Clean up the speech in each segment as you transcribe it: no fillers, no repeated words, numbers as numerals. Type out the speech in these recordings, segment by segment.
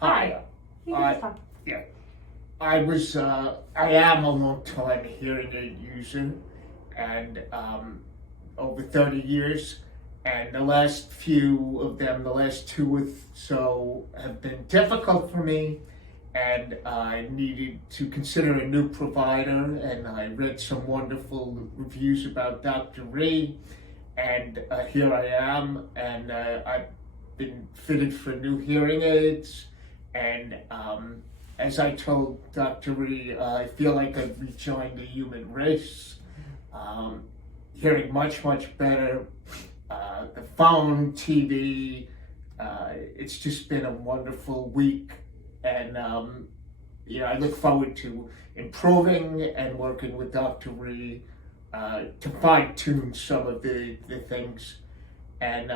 Hi. You can just talk. Yeah, I am a long-time hearing aid user, and over 30 years, and the last few of them, the last two or so, have been difficult for me, and I needed to consider a new provider, and I read some wonderful reviews about Dr. H.E.A.R, and here I am, and I've been fitted for new hearing aids, and as I told Dr. H.E.A.R, I feel like I've rejoined the human race, hearing much, much better. The phone, TV, it's just been a wonderful week, and I look forward to improving and working with Dr. H.E.A.R to fine-tune some of the things. And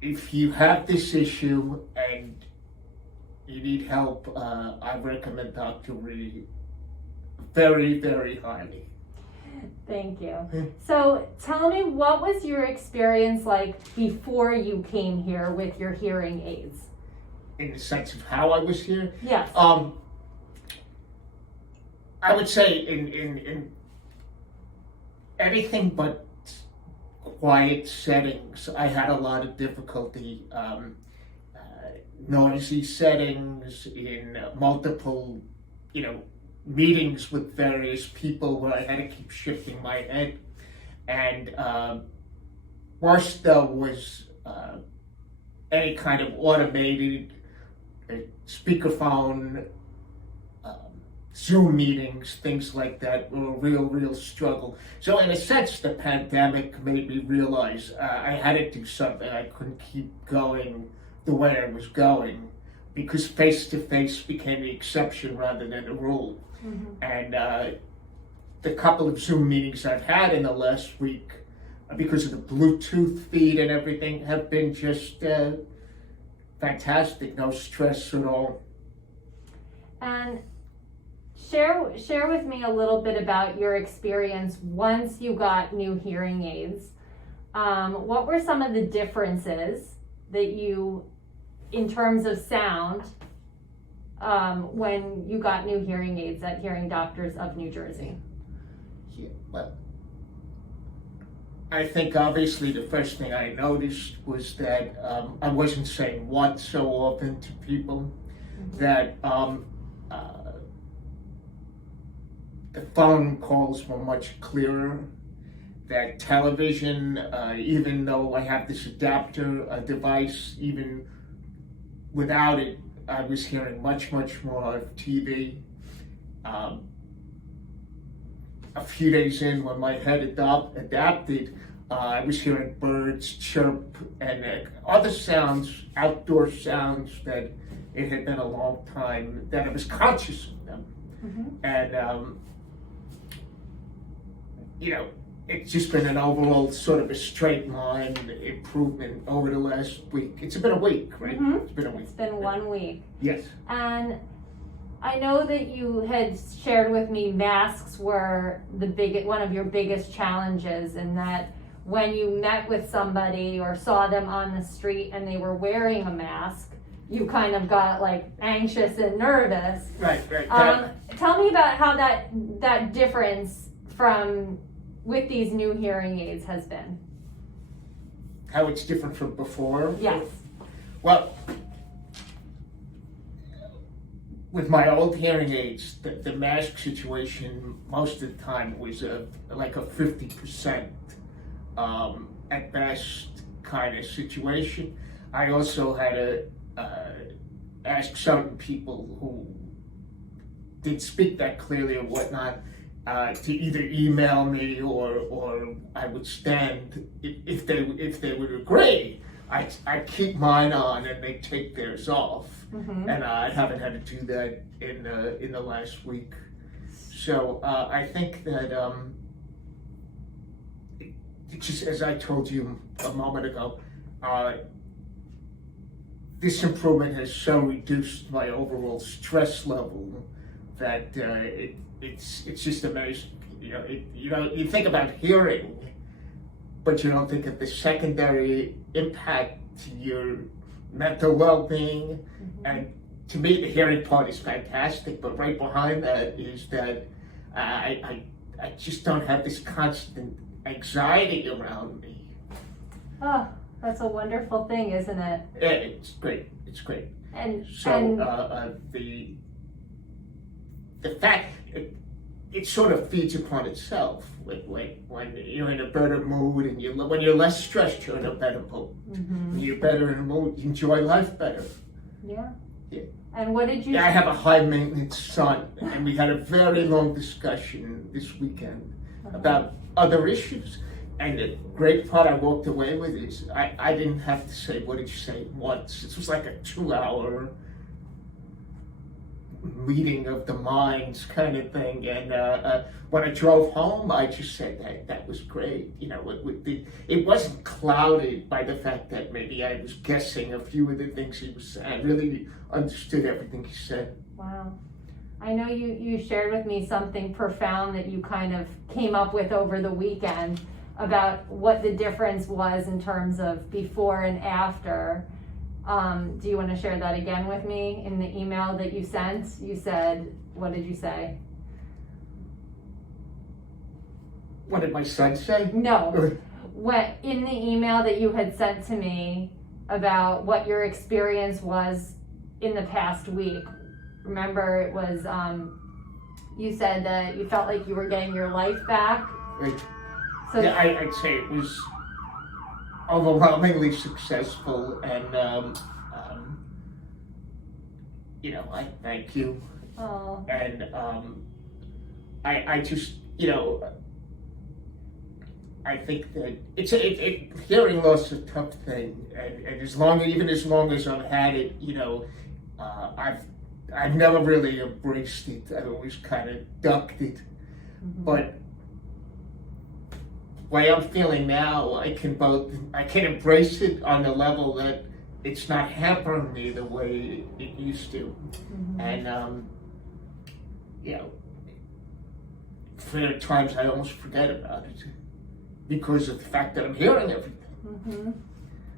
if you have this issue and you need help, I recommend Dr. H.E.A.R very, very highly. Thank you. So tell me, what was your experience like before you came here with your hearing aids? In the sense of how I was here? Yes. I would say in anything but quiet settings, I had a lot of difficulty. Noisy settings, in multiple, meetings with various people where I had to keep shifting my head. And worst though was any kind of automated speakerphone, Zoom meetings, things like that were a real struggle. So in a sense, the pandemic made me realize I had to do something. I couldn't keep going the way I was going, because face-to-face became the exception rather than the rule. Mm-hmm. And the couple of Zoom meetings I've had in the last week, because of the Bluetooth feed and everything, have been just fantastic. No stress at all. And share with me a little bit about your experience once you got new hearing aids. What were some of the differences that you, in terms of sound, when you got new hearing aids at Hearing Doctors of New Jersey? Yeah, well, I think obviously the first thing I noticed was that I wasn't saying what so often to people, mm-hmm. that the phone calls were much clearer, that television, even though I have this adapter device, even without it, I was hearing much more of TV. A few days in, when my head adapted, I was hearing birds chirp and other sounds, outdoor sounds that it had been a long time that I was conscious of them. Mm-hmm. And it's just been an overall sort of a straight line improvement over the last week. It's been a week, right? Mm-hmm. It's been a week. It's been 1 week. Yes. And I know that you had shared with me masks were one of your biggest challenges, and that when you met with somebody or saw them on the street and they were wearing a mask, you kind of got like anxious and nervous. Right. Tell me about how that difference with these new hearing aids has been. How it's different from before? Yes. Well, with my old hearing aids, the mask situation most of the time was like a 50% at best kind of situation. I also had to ask certain people who did speak that clearly or whatnot to either email me or I would stand if they would agree. I keep mine on and they take theirs off, mm-hmm. and I haven't had to do that in the last week. So I think that it's just, as I told you a moment ago, this improvement has so reduced my overall stress level that it's just amazing. You think about hearing, but you don't think of the secondary impact to your mental well-being, and to me the hearing part is fantastic, but right behind that is that I just don't have this constant anxiety around me. Oh, that's a wonderful thing, isn't it? Yeah, it's great. It's great. And So the fact it sort of feeds upon itself. When you're in a better mood and when you're less stressed, you're in a better mood. When you're better in a mood, you enjoy life better. Yeah. Yeah. And what did you? Yeah, I have a high maintenance son, and we had a very long discussion this weekend about other issues. And the great part I walked away with is I didn't have to say, what did you say, once. It was like a 2-hour meeting of the minds kind of thing. And when I drove home, I just said that was great. You know, it wasn't clouded by the fact that maybe I was guessing a few of the things he was saying. I really understood everything he said. Wow. I know you shared with me something profound that you kind of came up with over the weekend about what the difference was in terms of before and after. Do you want to share that again with me? In the email that you sent, you said, what did you say? What did my son say? No. What in the email that you had sent to me about what your experience was in the past week. Remember, it was you said that you felt like you were getting your life back. Right. So Yeah, I'd say it was overwhelmingly successful, and you know, I thank you. Oh. And I just, you know, I think that hearing loss is a tough thing, and even as long as I've had it, you know, I've never really embraced it. I've always kind of ducked it, but the way I'm feeling now, I can embrace it on the level that it's not hampering me the way it used to. And you know, for times I almost forget about it because of the fact that I'm hearing everything.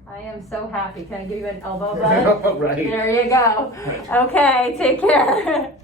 I am so happy. Can I give you an elbow rub? Right. There you go. Right. Okay, take care.